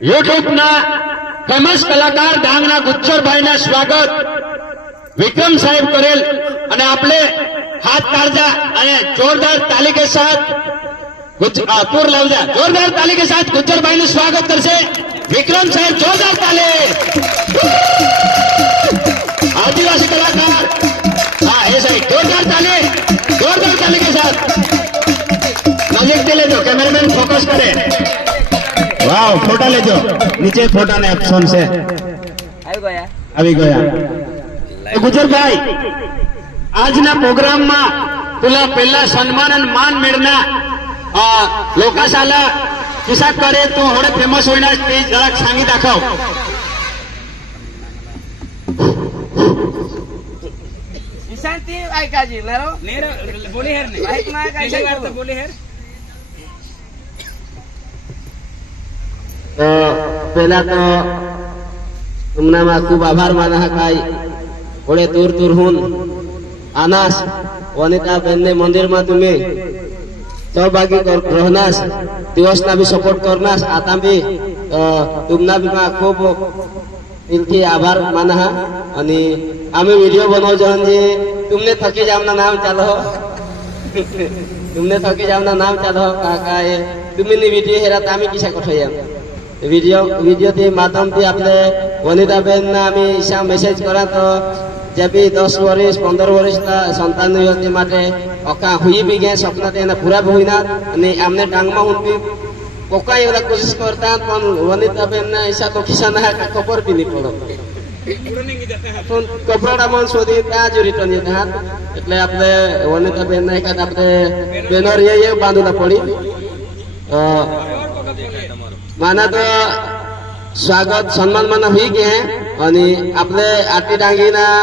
યુટ્યુબના famous કલાકાર ડાંગના ગુચ્છરભાઈના સ્વાગત. વિક્રમ સાહેબ કરેલ અને આપણે હાથ કાઢજા અને જોરદાર તાલી કે સાથ પૂર લાવજા જોરદાર તાલી કે સાથ ગુજ્જરભાઈનું સ્વાગત કરશે. વિક્રમ સાહેબ, જોરદાર તાલી આદિવાસી કલાકાર. હા, એ સાહેબ, જોરદાર તાલી જોરદાર તાલી કે સાથ. નજીકથી લેજો, કેમેરામેન ફોકસ કરે. વાવ ફોટા લેજો. નીચે ફોટા ને ઓપ્શન છે. આવી ગયા. આવી ગયા. ગુજરભાઈ આજના પ્રોગ્રામમાં પેલા પહેલા સન્માન માન મેળના લોકાશાલા કિસા કરે તો હવે ફેમસ હોઈના સ્ટેજ જરાક સાંગી દાખવ. વિશાંતિ આયકાજી લેરો નેરો બોલી હેર ને આયક ના આયકાજી બોલી હેર. તો પહેલા તો હમણાંમાં ખૂબ આભાર માના હકાય ઓળે દૂર દૂર હું આનાસ વનિતા બેનને મંદિરમાં તમે સહભાગી રહેનાસ દિવસના બી સપોર્ટ કરનાસ આતા બી તુમના બી ખૂબ દિલથી આભાર માના અને અમે વિડીયો બનાવજો જે तुमने थकी जामना नाम चालो तुमने थकी जामना नाम चालो काका ये तुम्ही वीडियो हेरा आम्ही किशा कठो તામી કિસા કઠોયા વીડિયો વિડીયોથી માધ્યમથી આપણે વનિતાબેનના અમે ઈશા મેસેજ કર્યા તો જે બી દસ વર્ષ પંદર વર્ષના સંતાન વ્યક્તિ માટે અકા હુઈ બી ગયા સપના તેના પૂરા બી હોઈના અને આમને ડાંગમાં હું બી કોકા એવડા કોશિશ કરતા પણ વનિતાબેનના ઈશા તો ખિસ્સાના હાથ ખબર બી નહીં પડે પણ કપડામાં શોધી ત્યાં જ રિટર્ન જતા હતા એટલે આપણે વનિતાબેનના એકાદ આપણે બેનર એ એ બાંધુલા પડી અ, માના તો સ્વાગત સન્માન માના હોઈ ગયા અને આપણે આટલી ડાંગીના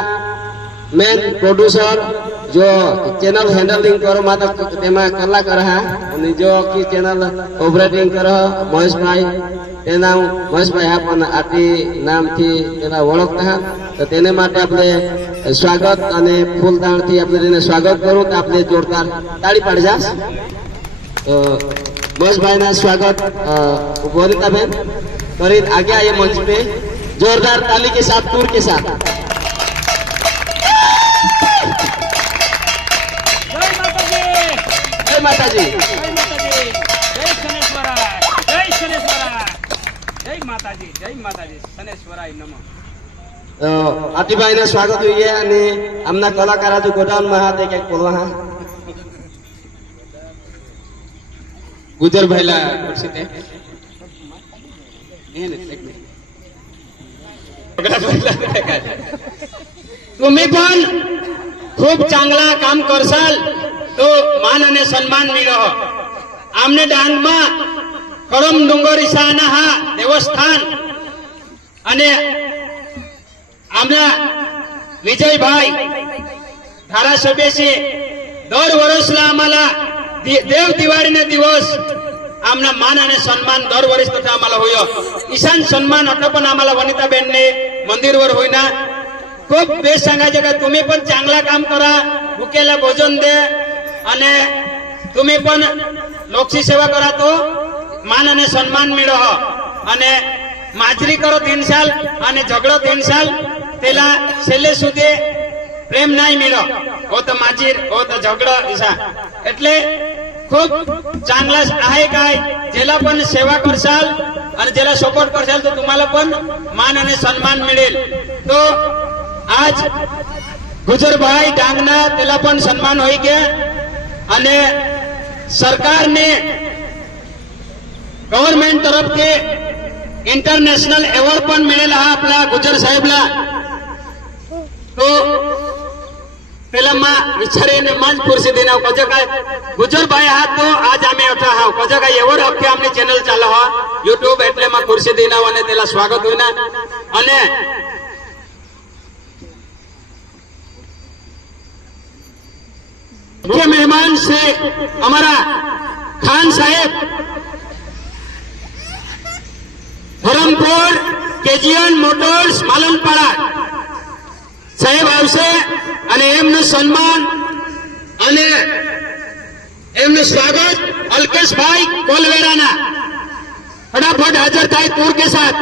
મેન પ્રોડ્યુસર જો ચેનલ હેન્ડલિંગ કરો માતા તેમાં કલાકાર હા અને જો કે ચેનલ ઓપરેટિંગ કરો મહેશભાઈ તેના મહેશભાઈ હા પણ આટલી નામથી તેના ઓળખતા હા તો તેને માટે આપણે સ્વાગત અને ફૂલદાણથી આપણે તેને સ્વાગત કરું તો આપણે જોરદાર તાળી પાડી જાશ तो બોસભાઈના स्वागत वरिता बहन त्वरित आगे आइए मंच पे जोरदार ताली के साथ टूर के साथ जय माता जी આતિભાઈ ને સ્વાગત હોઈએ અને આમના કલાકારા જો ગોડાઉનમાં હતા ક્યાંક બોલવા હા? ગુજર ಬೈಲ ಕೊಡ್ಸಿದ್ದೆ પણ ખૂબ पण કામ કરશાલ તો માન અને સન્માન મેળવો આમને ડાંગમાં કરમ ડુંગોરીસાના દેવસ્થાન અને આમના વિજયભાઈ ધારાસભ્ય છે. દર વર્ષના અમારા दि- देव दिवाळीने दिवस आमना मान आणि सन्मान दर वर्ष तथा आम्हाला होय ईशान सन्मान आता पण आम्हाला वनिताबेनने मंदिरवर होईना खूप बेस्ट सांगायचे का तुम्ही पण चांगला काम करा भुकेला भोजन दे आणि तुम्ही पण लोकशी सेवा करा तो मान आणि सन्मान मिळो અને માજરી કરો तीन साल અને ઝઘડો तीन साल તેલા છેલ્લે સુધી પ્રેમ નહીં मिळो हो तर माजीर हो तर झगडो इसा એટલે खूप चांगला आहे काय ज्याला पण सेवा करसाल आणि ज्याला सपोर्ट करसाल तर तुम्हाला पण मान आणि सन्मान मिळेल तो आज ગુજરભાઈ ડાંગના તેલા પણ સન્માન હોય ગયા અને સરકારને गव्हर्नमेंट तर्फे इंटरनॅशनल अवॉर्ड पण मिळेला हा आपला गुजर साहेबला ખુરશી દઈને આવ કજો કાય ગુજર ભાઈ હા તો આજ અમે અઠા હાવ. કજો કાય એવોર્ડ અખે ચેનલ ચાલે હા. યુટ્યુબ એટલે માં ખુરશી દઈને અને તેલા સ્વાગત હોય અને મુખ્ય મહેમાન છે અમારા ખાન સાહેબ. ધરમપુર કેજીએન મોટર્સ માલમપાડા સાહેબ આવશે. અને એમનું સન્માન અને એમનું સ્વાગત અલ્કેશભાઈ કોલવેરાના फटाफट हाजिर था टूर के साथ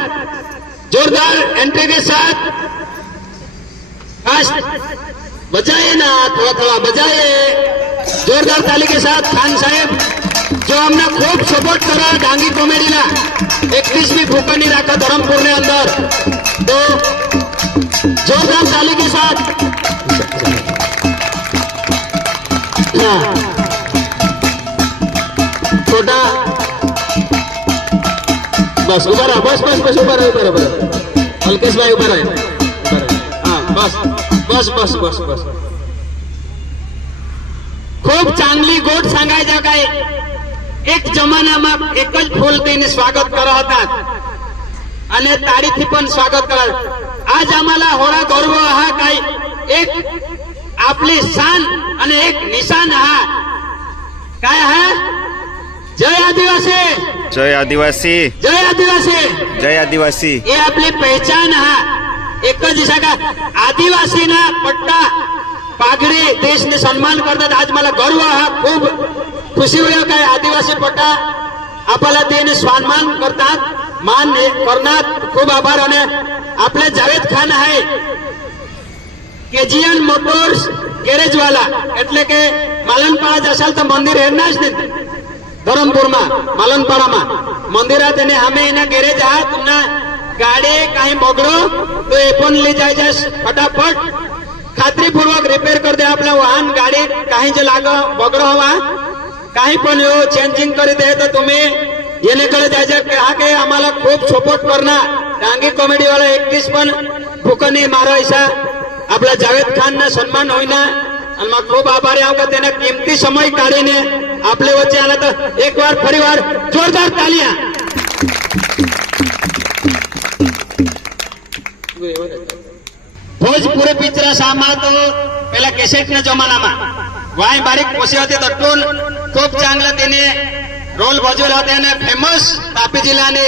जोरदार एंट्री के साथ फास्ट बजाइए ना थोड़ा थोड़ा बजाइए जोरदार ताली के साथ खान साहेब जो हमने खूब सपोर्ट करा डांगी कॉमेडीला एकवीसमी भूखंडी राखा धरमपुर ने अंदर तो जोरदार ताली के साथ બસ, ઊભા બસ બસ બસ, ઊભા રહો ઊભા રહો હલકેશભાઈ ઊભા રહો. બસ બસ બસ બસ બસ. ખૂબ ચાંગલી ગોટ સાંગાઈ જગાએ એક જમાનામાં એક જ ફૂલ દઈને સ્વાગત કર્યા હતા. અને તાળીથી પણ સ્વાગત કરા આજ આम्हाला होळा ગૌरव હા काही એક आपली शान आणि एक निशान हा काय हा जय आदिवासी जय आदिवासी जय आदिवासी जय आदिवासी हे आपली पहचान हा एकच दिशा का आदिवासी ना पट्टा पागडी देशने सन्मान करतात आज मला गर्व हा खूप खुशी होईल काय आदिवासी पट्टा आपल्याला देणे सन्मान करतात मान करणार खूप आभार आणि आपले जावेद खान आहे કેજીએન મોટર્સ ગેરેજવાલા. એટલે કે માલનપાડા જશાલ તો મંદિર હેરના જ નહીં ધરમપુરમાં, માલનપાડામાં. મંદિર આ તેને અમે એના ગેરેજ આ તમને ગાડી કાંઈ બગડો, તો એ પણ લઈ જાય જશ ફટાફટ. ખાતરીપૂર્વક રિપેર કરી દે આપણે વાહન, ગાડી કાંઈ જ લાગો, બગડો હવા. કાંઈ પણ એવું ચેન્જિંગ કરી દે તો તમે એને કહે જાય કે આ કે અમારા ખૂબ સપોર્ટ કરના. ડાંગી કોમેડી વાળા એકવીસ પણ ફૂકની મારા હિસાબ આપણા જાવેદ ખાનના સન્માન હોય હાલમાં ખૂબ આભારી આવતા તેને કિંમતી સમય કાઢીને આપણે વચ્ચે આના તો ફરી વાર જોરદાર તાલિયા. ભોજપુરી પિક્ચર સામા તો પેલા કેસેટના જમાનામાં. વાય બારીક પોસી હતી તો ટોલ ખૂબ ચાંગલા તેને રોલ ભજવેલા હતા અને ફેમસ તાપી જિલ્લાને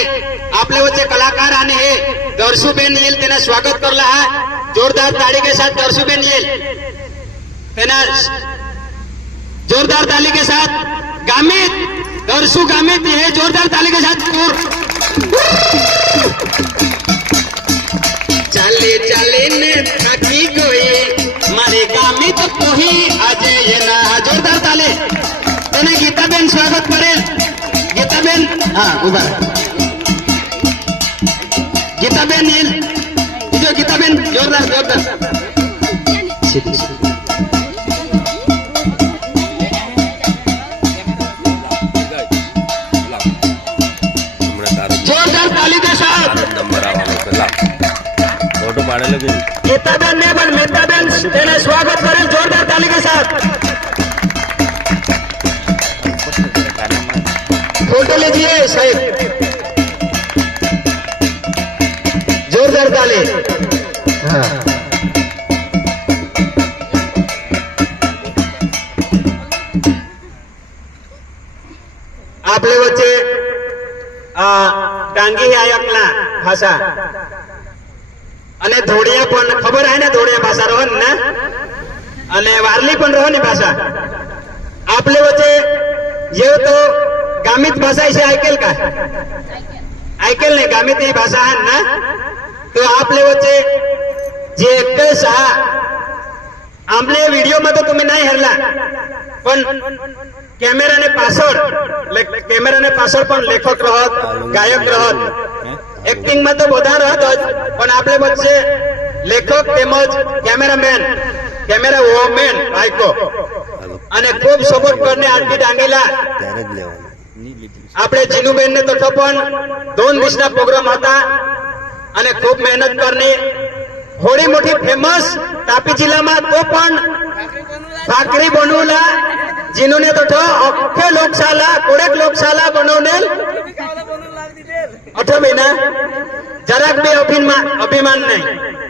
આપણે વચ્ચે કલાકાર અને એ દર્શુબેન યેલ તેના સ્વાગત કરેલા હા. જોરદાર તાળી કે સાથ દર્શુબેન યેલ તેના જોરદાર તાલી કે સાથ ગામિત, દર્શુ ગામિત, એ જોરદાર તાલી કે સાથ ચાલે ચાલે ને થાકી ગઈ. મારે ગામિત કોઈ આજે એના. જોરદાર તાલી. તેને ગીતાબેન સ્વાગત કરે. ગીતાબેન હા ઊભા. ગીતાબેન જો ગીતાબેન જોરદાર જોરદાર. જોરદાર તાલી સાથ નંબર ફોટો પાડેલો ગીતાબેન ને પણ મહેતાબેન તેને સ્વાગત કરેલ જોરદાર તાલી કે સાથ फोटो लीजिए साहेब जोरदार ताली हाँ आपले वच्चे આ ડાંગી આયકના ભાષા અને ધોળિયા પણ ખબર आहे ને ધોળિયા ભાષા રહો ને અને વારલી પણ રહો ને ભાષા आपले वच्चे ये तो गामित भाषा इसे ऐकेल का ऐकेल नाही गामित ही भाषा आहे ना तो आपले वच्चे जे एकटेच हा आमले व्हिडिओ मध्ये तुम्ही नाही हरला पण कॅमेराने પાછળ કેમેરાને પાછળ પણ લેખક રહત ગાયક રહત એક્ટિંગ માં તો બધા રહત જ પણ આપણે વચ્ચે લેખક તેમજ કેમેરામેન કેમેરા વોમેન ભાઈકો અને ખૂબ સપોર્ટ કરને આરતી ડાંગેલા ત્યારે જ લેવાનું આપણે જીનુબેન ને તરફ પણ દોન દિવસના પ્રોગ્રામ હતા અને ખૂબ મહેનત કરીને હોળી મોટી ફેમસ તાપી જિલ્લામાં તો પણ ભાખરી બનુલા જીનુને તઠો અખે લોકશાલા કોડેક લોકશાલા બનોનેલ. અઠ મહિના. જરાક બે અભિમાન અભિમાન નહીં.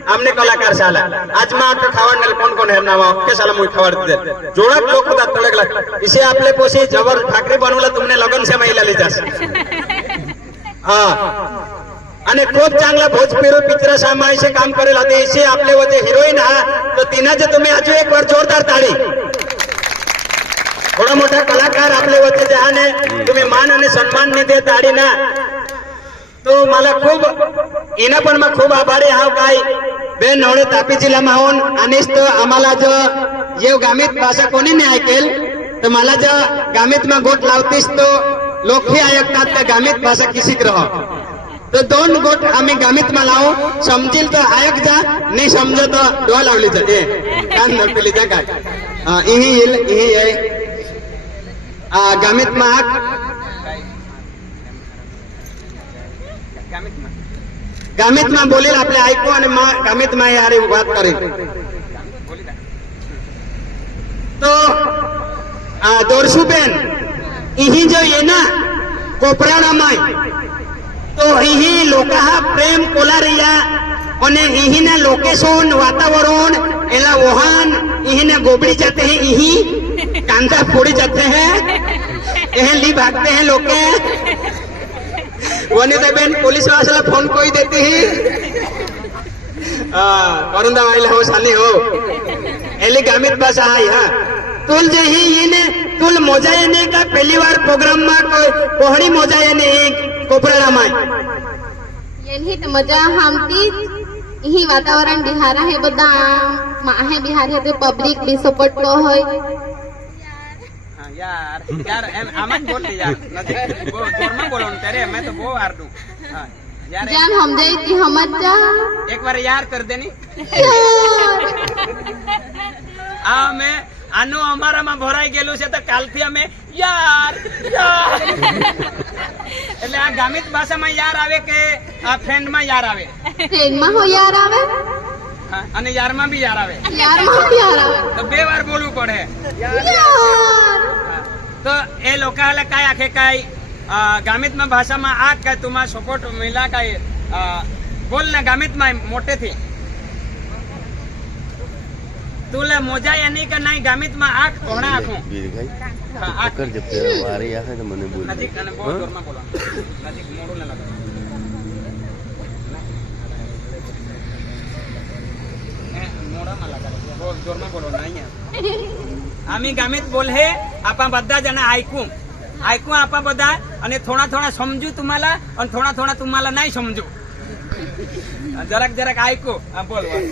આમને કલાકાર સાલા આજમાં આપણે ખાવાડ કોણ કોણ હેર નામ ઓકે સાલા મુઈ ખાવાડ દે. જોડક લોકો તા તળગલા ઇસે આપલે પોસી જબર ઠાકરી બનવલા તમને લગન છે મહિલા લઈ જાશે હા. અને ખૂબ ચાંગલા ભોજપીરો પિક્ચર સામા છે કામ કરેલા તે છે આપલે વચ્ચે હિરોઈન હા, તો તેના જે તમે આજે એક વાર જોરદાર તાળી. થોડા મોટા કલાકાર આપલે વચ્ચે જહાને તમે માન અને સન્માન ને દે તાળી ના તો मला ખૂબ એના પણ માં ખૂબ આભારી હાવ ભાઈ બેન નवळे તાપी જિલ્લામાં होऊन अनिष्ट आम्हाला जो येव गामित भाषा कोणी नाही ऐकेल तर मला जो गामितમાં गोट लावतीस तो लोकही ऐकतात त्या गामित भाषा किसीक रह तर दोन गोट आम्ही गामितમાં लावू समजेल तर ऐक जा नाही समजत तर डोळा लावली जाते कान नपली जा काय इही येईल इही आहे गामित महाग गामित माँ बोले आपने ऐको अने माँ गामित माँ यारे बात करे तो आ दोरसु इही जो ये ना कोपरा ना तो इही लोका हा प्रेम कोला रिया अने इही ना लोकेशन वातावरण एला वोहान इही ना गोबड़ी जाते हैं इही कांदा फोड़ी जाते हैं यह ली भागते हैं लोके वनिता बेन पुलिस वाला फोन कोई देती ही वरुंदा वाइल हो साली हो एली गामित भाषा हाय हा तुल जे ही ઈને तुल મોજા એને કા પહેલી વાર પ્રોગ્રામમાં કોઈ કોહડી મોજા એને કોપરાણામાં એની તો મજા હામતી અહીં વાતાવરણ બિહાર હે બધા માહે બિહાર હે તે પબ્લિક બી સપોર્ટ કો હોય હા, યાર યાર એમ આમ જ બોલતી યાર. નથી બહુ જોરમાં બોલવાનું ત્યારે અમે તો બહુ હારડું. હા યાર જાન સમજાઈ તી સમજ જા એક વાર યાર કર દેની. આ અમે આનું અમારામાં ભરાઈ ગયેલું છે તો કાલથી અમે યાર યાર. એટલે આ ગામિત ભાષામાં યાર આવે કે આ ફ્રેન્ડમાં યાર આવે? ટ્રેનમાં હો યાર આવે? હા, અને યારમાં બી યાર આવે. યારમાં યાર આવે. તો બે વાર બોલવું પડે. યાર! તો એ લોકો કાંઈ આખે કાંઈ ગામિતમાં ભાષામાં આ કાંઈ તુમાં સપોર્ટ મિલા કાંઈ બોલ ને ગામિતમાં મોટેથી તુલે મોજા યાની કે નહીં ગામિતમાં આંખ કોણા આંખું આકર જબ તે વારી આખે તો મને બોલ નજીક અને બહુ જોરમાં બોલો નજીક મોડું ને લગાવ મોડામાં લગાવ બહુ જોરમાં બોલો ના અહીંયા आम्ही गामित बोल हे आपण બધા જણા ऐकू ऐकू आपण બધા અને થોડા થોડા સમજू तुम्हाला અને થોડા થોડા तुम्हाला नाही समजू જરાક જરાક ऐकू હા બોલ બોલ.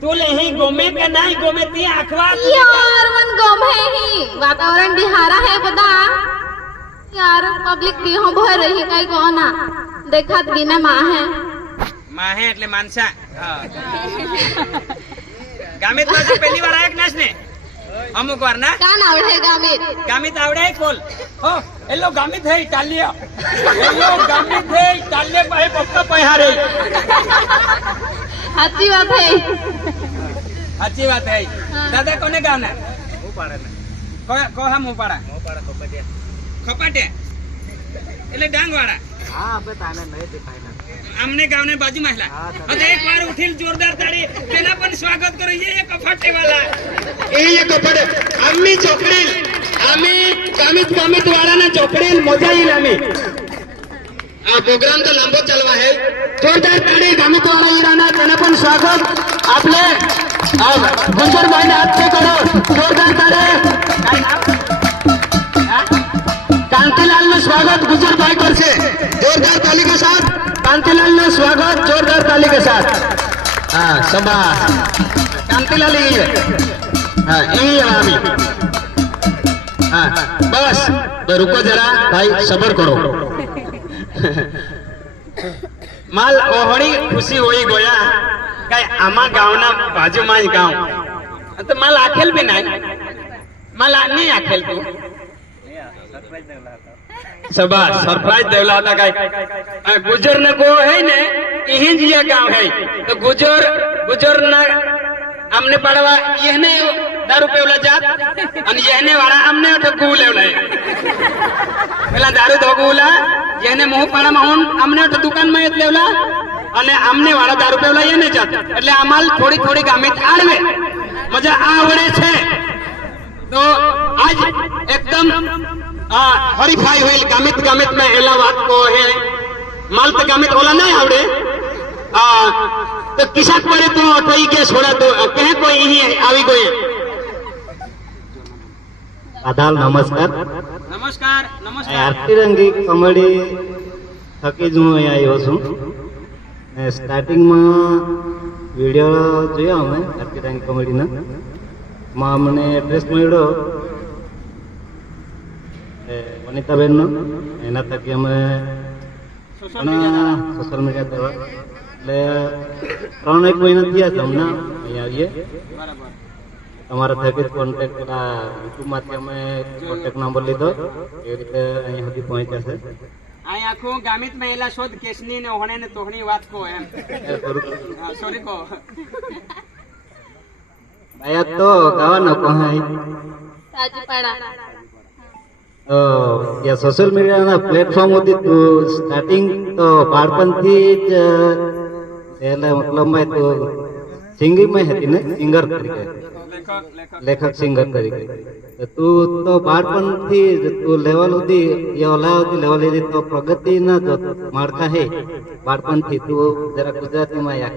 તું અહીં ગમે કે નહીં ગમે તે આખવા યાર મન ગમે હી વાતાવરણ બિહારા હે બધા યાર પબ્લિક બી હો ભય રહી કઈ કોના દેખાત બી માહે. માહે એટલે માનસા. ગામિત પાસે પહેલી વાર આયા કે નાશ ને અમુક વાર ના? કાન આવડે ગામિત. ગામિત આવડે બોલ. હો એલો ગામિત હે ઇટાલિયા. એલો ગામિત હે ઇટાલિયા પાસે પપ્પા પહેરે. સાચી વાત હે. સાચી વાત હે. દાદા કોને ગાવના? કો- કો હા મુપાડા ખપાટે એટલે ડાંગ વાળા હા આપણે તાને બાજુ મહિલા એક વાર ઉઠીલ જોરદાર તાળી તેના પણ સ્વાગત કરો એ કફટે વાલા એ કફટે. અમ્મી ચોકડી અમી કામિત કામિત વાળાના ચોકડી મોજાઈ લામી આ પ્રોગ્રામ તો લાંબો ચાલવા હે. જોરદાર તાળી કામિત વાળા ઈરાના તેના પણ સ્વાગત. આપણે ગુંજરભાઈ ને હાથ કરો જોરદાર તાળી. કાંતિલા કાંતિલાલ નું સ્વાગત ગુજરભાઈ કરશે જોરદાર તાલી કે સાથ કાંતિલાલ નું સ્વાગત જોરદાર તાલી के साथ हाँ सभा कांतिलाल ही है हाँ यही है आमी हाँ बस तो रुको जरा भाई सबर करो માલ ઓહણી ખુશી હોઈ ગોયા કઈ આમાં ગાવના બાજુમાં જ ગાવ તો માલ આખેલ બી નહીં માલ આ- નહીં આખેલ તું સબા સરપ્રાઈઝ દેવલા હતા કઈ. ગુજર ને ગો હે ને અહીં જ ગામ હે. તો ગુજર ગુજર ના આમને પાડવા એને દારૂ પેવલા જાત? અને એને વાળા અમને ગુ લેવલા પેલા દારૂ ધોગુલા જેને મોહ પાડામાં હોન અમને તો દુકાનમાં જ લેવલા અને આમને વાળા દારૂ પેવલા એને જાત. એટલે અમાલ થોડી થોડી ગામે આડવે મજા આવડે છે. તો આજ એકદમ આ હરીફાઈ હોય ગામિત ગામિત ના એલા વાત કો હે. માલ તો ગામિત ઓલા નહીં આવડે. આ તો કિસાક પડે તો થઈ કે છોડા તો કહે કોઈ અહીં આવી ગયો આદાલ નમસ્કાર. નમસ્કાર નમસ્કાર. આરતી રંગી કોમેડી થકી જ હું અહીંયા આવ્યો છું. ને સ્ટાર્ટિંગમાં વીડિયો જોયો અમે આરતી રંગી કોમેડીના માં અમને એડ્રેસ મળ્યો. વનિતાબેનનો. એના થકી અમે સોશિયલ મીડિયા દ્વારા? સોશિયલ મીડિયા દ્વારા. એટલે ત્રણ એક મહિના થયા છે હમણાં અહીંયા આવીએ. તમારા થકી કોન્ટેક્ટ પેલા યુટ્યુબમાંથી અમે કોન્ટેક્ટ નંબર લીધો. એ રીતે અહીંયા સુધી પહોંચ્યા છે. અહીં આખું ગામિત મહિલા શોધ કેસની ને ઓહણે ને તોહણી વાત કહો એમ. સોરી કહો. આયા તો ગાવાનો કહે સાજીપાડા તો સોશિયલ પ્લેટફોર્મ હતી તું સ્ટાર્ટિંગ તો બાળપણથી જ એટલે મતલબ મેં તો સિંગિંગમાં હતી ને સિંગર તરીકે. લેખક સિંગર તરીકે. તું તો બાળપણથી તું લેવલ સુધી, એ ઓલા સુધી લેવલ લીધી તો પ્રગતિના જો માળખા હે. બાળપણથી તું જરા ગુજરાતીમાં યા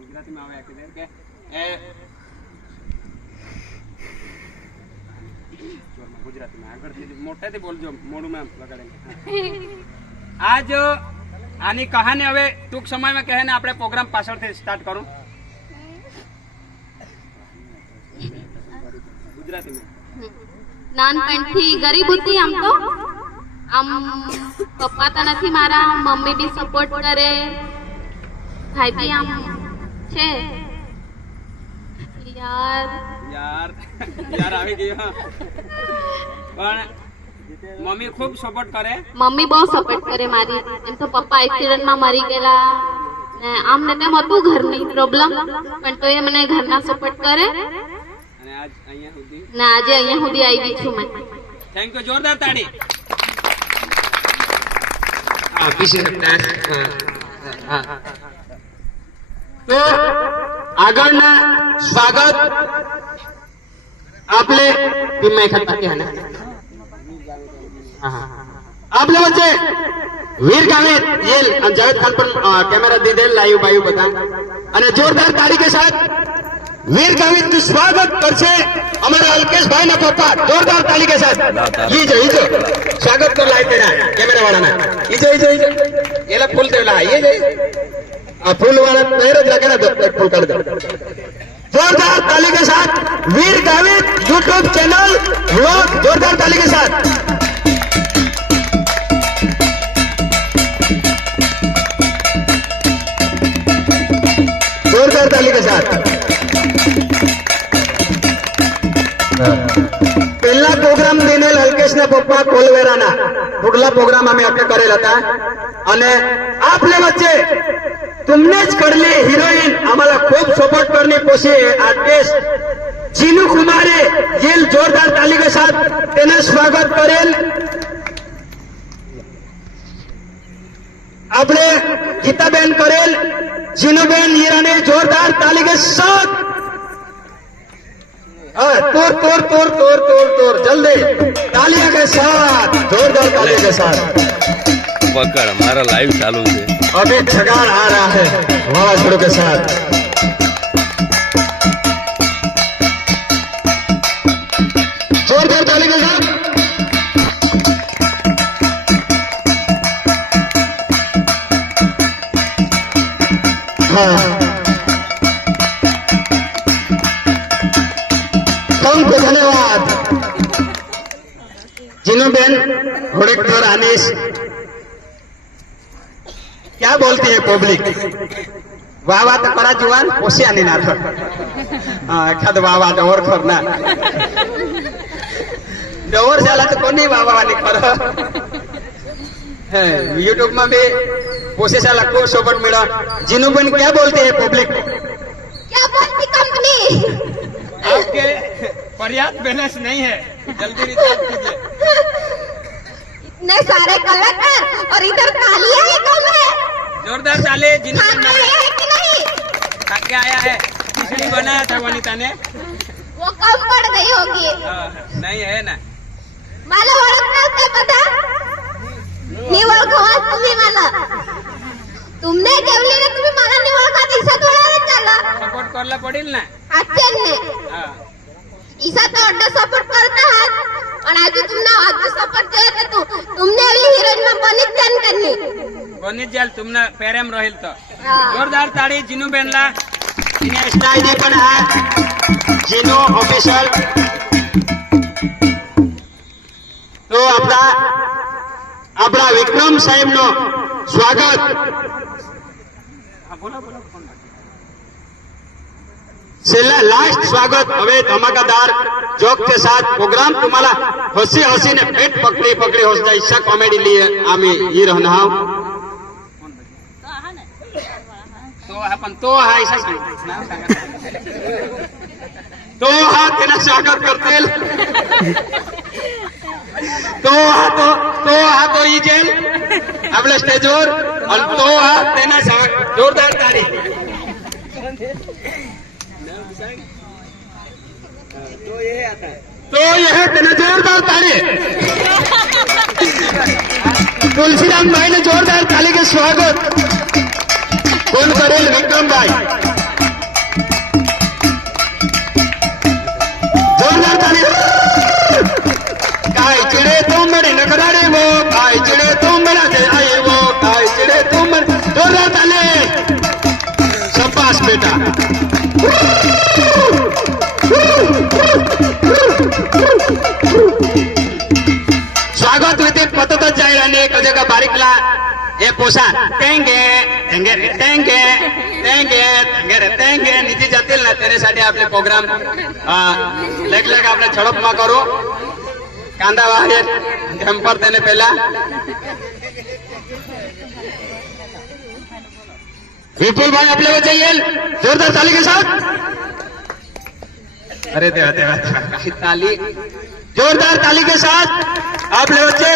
ગુજરાતીમાં આવે કે એ ગુજરાતીમાં આગળથી મોટેથી બોલજો મોઢું માં લગાડે આજ આની કહાની હવે ટૂંક સમયમાં કહે ને આપણે પ્રોગ્રામ પાછળથી સ્ટાર્ટ કરું ગુજરાતીમાં નાનપણથી ગરીબ હતી આમ તો આમ પપ્પા તો નથી મારા મમ્મી બી સપોર્ટ કરે ભાઈ બી આમ છે યાર યાર યાર આવી ગયું હા. પણ મમ્મી ખૂબ સપોર્ટ કરે. મમ્મી બહુ સપોર્ટ કરે મારી. એમ તો પપ્પા એક્સિડન્ટમાં મરી ગયેલા. ને આમ ને તેમ હતું ઘરની પ્રોબ્લેમ પણ તો એ મને ઘરના સપોર્ટ કરે. ને આજે અહીંયા સુધી આવી છું મેં. થેન્ક યુ જોરદાર તાળી. Ah, છે ah, ah, તો આગળના સ્વાગત આપણે ટીમ મેં ખતમ आपल्या वच्चे वीर गावित येईल आणि जावेद खान पण अं, कॅमेरा दे देईल लाईव्ह बाईव बता અને જોરદાર તાળી કે સાથ વીર ગાવિત નું સ્વાગત કરશે અમારા અલ્કેશભાઈ ના પપ્પા જોરદાર તાળી કે સાથ ઈ જો ઈ જો સ્વાગત કર લાય તેના કેમેરા વાળાના ઈ જો ઈ જો ઈ જો એલા ફૂલ દેવલા ઈ જો આ ફૂલ વાળા પહેર જ રાખે ને એક ફૂલ કરી દે जोरदार ताली के साथ Veer Gavit YouTube channel vlog जोरदार ताली के जोरदार ताली के साथ પહેલા પ્રોગ્રામ દિનેલ અલ્કેશના પપ્પા કોલવેરાના પુગલા પ્રોગ્રામ અમે અટકે કરેલ હતા અને આપલે વચ્ચે तुमने જ करली हिरोईन आम्हाला खूप सपोर्ट करणे पोसे आर्टिस्ट જીનુ કુમારે જેલ જોરદાર તાલી કે સાથ તેના સ્વાગત કરેલ આપણે ગીતાબેન પરેલ જીનુબેન હીરાને જોરદાર તાલી કે તોર તોર તોર તોર તોર તોર જલ્દી. તાલિયા કે સાથ જોરદાર તાલિયા કે સાથ. પકડ મારા લાઈવ ચાલુ છે. અભી છગાર આ રહા હે. વાહ છોડો કે સાથ. हाँ धन्यवाद। जिनोबेन होडेकर अनिश क्या बोलती है पब्लिक? वाह वाह तो बड़ा जुआन पोसे आने ना था। एखाद वाह वाह डोर ना। डोर जाला तो कोनी वाह वाह नहीं यूट्यूब યુટ્યુબમાં બી પોસેસા લાખો સપોર્ટ मिला। જીનું बन क्या बोलते हैं पब्लिक क्या बोलती कंपनी आपके पर्याप्त बैलेंस नहीं है। जल्दी रिचार्ज कीजिए। इतने सारे कलाकार और इधर तालियाँ ही कम है? जोरदार ताली जिन्हें खाके आया है किसी बनाया था वनिता ने। वो कम पड़ गई होगी। हाँ, नहीं है ना। मालूम औरत पता? नहीं ओळखो तुम्ही मला. तुमने देवली ने तुम्ही मला नाही ओळखा दिसा तोडायला चला सपोर्ट करला पडेल ना? आजच्याने इसा तो अड्डा सपोर्ट करता हात पण आज तुमना आज सपोर्ट देत तू तुमने अगली हिरोइन में बनित जान करनी बनित जाल तुमना पेरेम रहेल तो. जोरदार ताड़ी जिनू बेनला. नेशनल जे पण हा जिनू ऑफिशियल तो आपला આપણા વિક્રમ સાહેબ નો સ્વાગત છેલ્લા લાસ્ટ સ્વાગत હવે ધમાકાદાર जोक के साथ प्रोग्राम तुम्हाला हसी हसी ने पेट पकड़ी पकड़ी हो जाए इच्छा कॉमेडी लिए आम्ही ही रहना हाव तो आपण तो हा ऐसा तो हा त्यांना स्वागत करतील तो, तो तो तो तो जेल अपने स्टेज और तो देना सांग जोरदार तारी। तो ये है तेना जोरदार तारी। तुलसीराम भाई ने जोरदार ताली के स्वागत। कौन करे विक्रम भाई। देखो joko barikla ये पोषा तेंगे तेंगे तेंगे तेंगे तेंगे तेंगे निधी जातील ना, तेरे साथी आपने प्रोग्राम। लग लग आपले झडपमा करो। कांदा बाहेर जंपर देने पहला। विपुल भाई आपले वजह येईल जोरदार ताली के साथ। अरे देवा देवा ताली। जोरदार ताली के साथ आप ले बच्चे।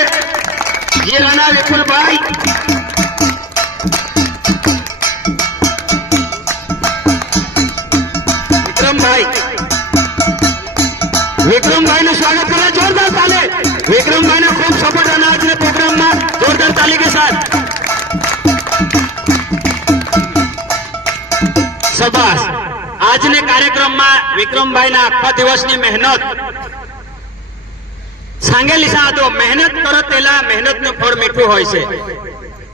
જેલના વિપુલભાઈ વિક્રમભાઈ વિક્રમભાઈ નું સ્વાગત કરે જોરદાર વિક્રમભાઈ ને ખૂબ સપોર્ટ અને આજના પ્રોગ્રામમાં જોરદાર સાથ। સબાસ, આજને કાર્યક્રમમાં વિક્રમભાઈના આખા દિવસની મહેનત सांगेली सा तो मेहनत करत त्याला मेहनतनं फळ मिठू હોય છે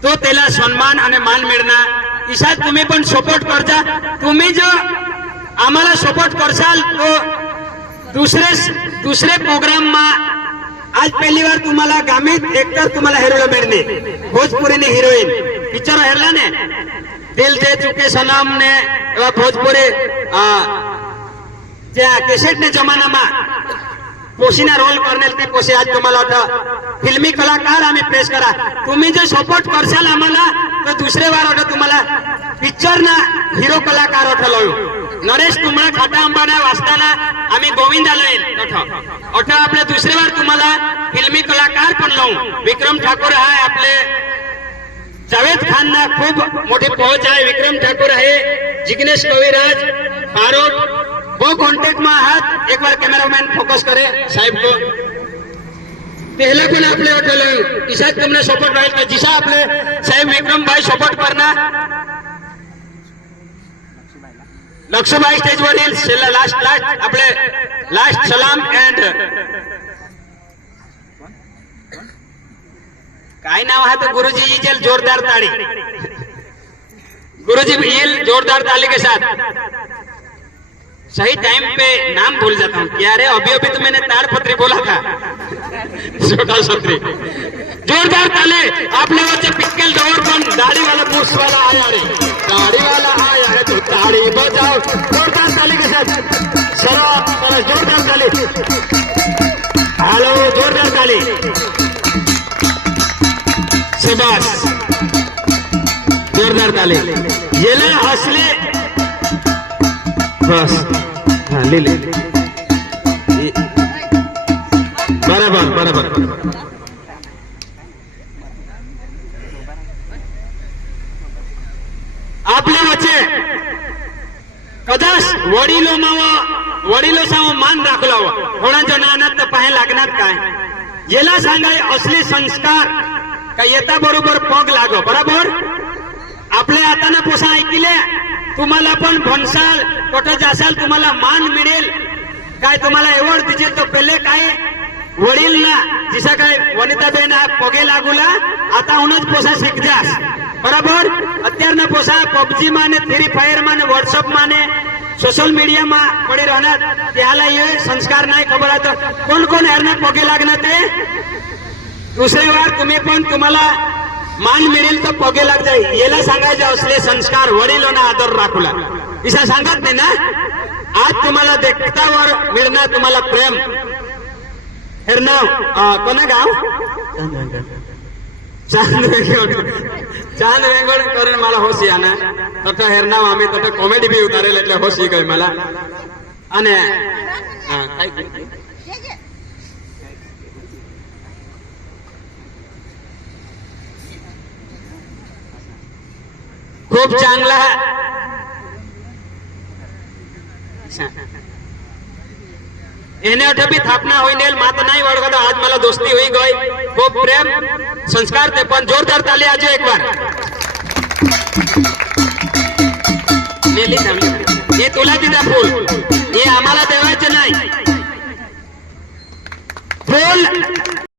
तो त्याला सन्मान आणि मान मिळणार ईशा तुम्ही पण सपोर्ट करजा तुम्ही जो आम्हाला सपोर्ट करसाल तो दुसरे दुसरे प्रोग्राम માં આજ પહેલી વાર तुम्हाला ગામિત એક્ટર तुम्हाला हीरो मिळणे ભોજપુરીની હિરોઈન પિક્ચર હેરલા ને દિલ દે ચુકે સનમ ને એવા ભોજપુરી અ, જ્યાં કેસેટ ને જમાનામાં पोशीना रोल करण्यात ते पोशी आज तुम्हाला वाटतं फिल्मी कलाकार आम्ही प्रेस करा. तुम्ही जे सपोर्ट करशाल आम्हाला तर दुसरे वार वाटत तुम्हाला पिक्चर ना हिरो कलाकार ठरलो नरेश तुम्हाला खाटा अंबाना वाचताना आम्ही गोविंद आलोय अठ आपले दुसरे वार तुम्हाला फिल्मी कलाकार पण लावू. विक्रम ठाकूर हा आपले जावेद खान ना खूप मोठी पोहोच आहे. विक्रम ठाकूर आहे जिग्नेश कविराज फारूक वो कांटेक्ट માં હાથ. એકવાર કેમેરામેન ફોકસ કરે. સાહેબ કો પહેલા પણ આપણે એટલે ઈશાદ તમને સપોર્ટ રાઈટ કે જીસા આપણે, સાહેબ, વિક્રમભાઈ સપોર્ટ કરના લક્ષ્મભાઈ સ્ટેજ વડીલ, છેલ્લા લાસ્ટ લાસ્ટ આપણે લાસ્ટ સલામ એન્ડ કાઈ ના હા તો ગુરુજી જેલ જોરદાર તાળી. ગુરુજી ભીલ જોરદાર તાલી કે સાથ? सही टाइम पे नाम भूल जाता हूँ। क्या रे, अभी अभी तो मैंने ताड़ पत्री बोला था। छोटा छत्री जोरदार ताले। आप आपने वच्चे पिक्कल डोर पण दाढ़ी वाला मूस वाला आया रे। दाढ़ी वाला आया है तो ताड़ी बजाओ। जोरदार ताली के साथ। चलो जोरदार ताली। हेलो, जोरदार ताली। सुभाष जोरदार ताली। येला हसले बस. हां ले ले. बरोबर बरोबर. आपले वचे कदाच वडीलो मावा वडीलो साव मान दाखलावा. कोणाच्या नानात तर पाहे लागणार काय? याला सांगाय असले संस्कार का येता बरोबर पग लागो बरोबर? आपले आता ना पोसा ऐकिले तुम्हाला पण भनसाल कुठं जासाल तुम्हाला मान मिळेल. काय तुम्हाला एवढ दिसेल तो पहिले काय? वडील ना जिसा काय वनिताबेन पोगे लागूला आता हुनच पोसा शिक जास. बरोबर? अत्यारनं पोसा पबजी माने फ्री फायर माने व्हॉट्सअप माने सोशल માં ને સોશિયલ મીડિયા त्याला ये संस्कार नाही खबर आता. कोण कोण ह्यांना पोगे लागणार ते? दुसरी वार तुम्ही पण तुम्हाला मान मिळेल तर पगे लाग जाईल याला सांगायचे असले संस्कार वडिलोना आदर राखूला दिशा सांगत नाही ना आज तुम्हाला देखतावर मिळणार तुम्हाला प्रेम हेरनाव अं, कोणा गाव चांद वेंगोड ચાંદ વેંગોડ કરીને મારા હોશ આના તટો હેરનાવ અમે તટો કોમેડી બી ઉતારેલ એટલે હોશ ગઈ માલા અને હા, કાંઈ खूप चांगला એને અઠબી સ્થાપના હોય નેલ માતા નહીં વળગતો આજ મારા દોસ્તી હોય ગઈ ખૂબ પ્રેમ, સંસ્કાર તે પણ જોરદાર તાલી આજે એકવાર. લેલી એ તુલા દીધા ફૂલ. એ અમારા દેવાય છે નહીં ફૂલ.